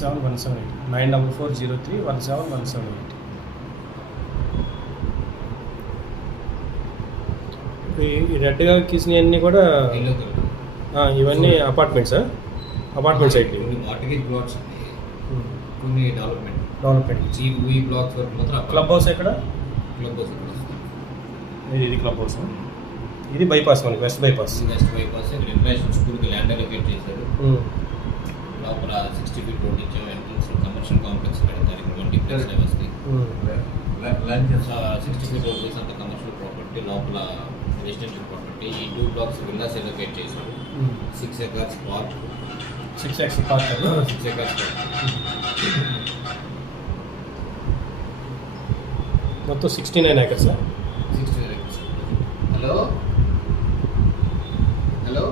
17178 94403 17178. ఈ రెడ్గా గీసినవి అన్నీ కూడా ఇవన్నీ అపార్ట్మెంట్సా? అపార్ట్మెంట్స్ అయితే మార్టిగేజ్ ప్లాట్స్ కొన్ని డెవలప్మెంట్ ఈ బ్లాక్స్ వరకు మాత్రం. క్లబ్ హౌస్ ఎక్కడ? క్లబ్ హౌస్ ఇది క్లబ్ హౌస్. ఇది బైపాస్, మనకి వెస్ట్ బైపాస్. ఇక్కడ ఇంటర్నేషనల్ స్కూల్కి ల్యాండ్ అలొకేట్ చేశారు. లోపల 60 feet రోడ్ ఇచ్చే ఎంట్రన్స్ కమర్షియల్ కాంప్లెక్స్ దానికి 20 ప్లస్ వస్తాయి. 60 feet రోడ్ చేసి అంత కమర్షియల్ ప్రాపర్టీ, లోపల రెసిడెన్షియల్ ప్రాపర్టీ. ఈ 2 blocks విల్లాస్ అలొకేట్ చేశారు. 6 acres park. 6 acres park. 6 acres park మొత్తం 69 acres. 69 acres. Hello hello